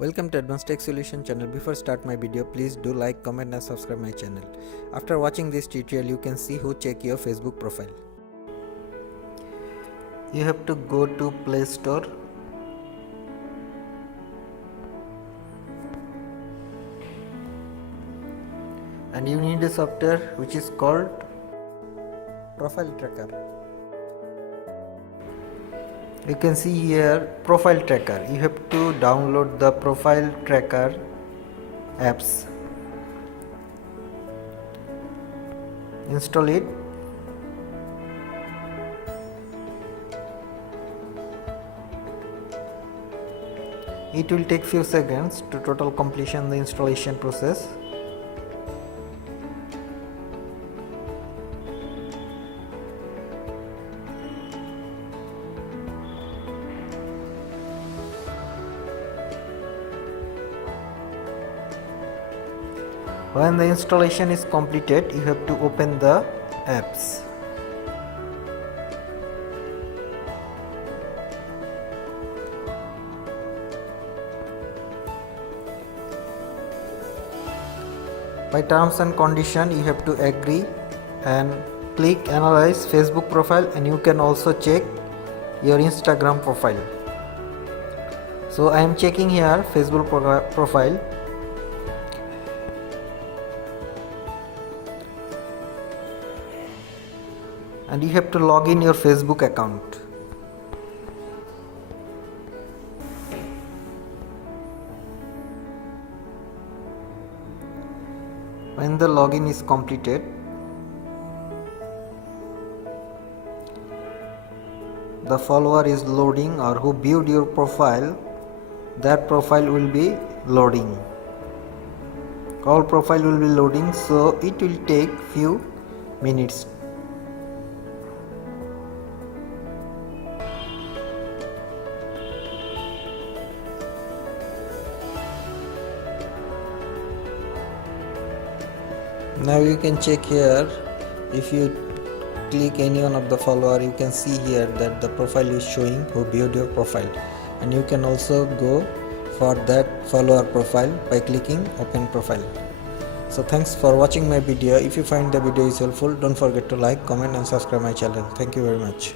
Welcome to Advanced Tech Solution channel. Before start my video, please do like, comment and subscribe my channel. After watching this tutorial, you can see how check your Facebook profile. You have to go to Play Store. And you need a software which is called Profile Tracker. You can see here Profile Tracker. You have to download the Profile Tracker apps. Install it. It will take few seconds to total completion the installation process. When the installation is completed, you have to open the apps. By terms and condition, you have to agree and click analyze Facebook profile, and you can also check your Instagram profile. So I am checking here Facebook profile. And you have to log in your Facebook account. When the login is completed, the follower is loading, or who viewed your profile, that profile will be loading. All profile will be loading, so it will take few minutes. Now you can check here. If you click any one of the follower, you can see here that the profile is showing who viewed your profile, and you can also go for that follower profile by clicking open profile. So thanks for watching my video. If you find the video is helpful, don't forget to like, comment and subscribe my channel. Thank you very much.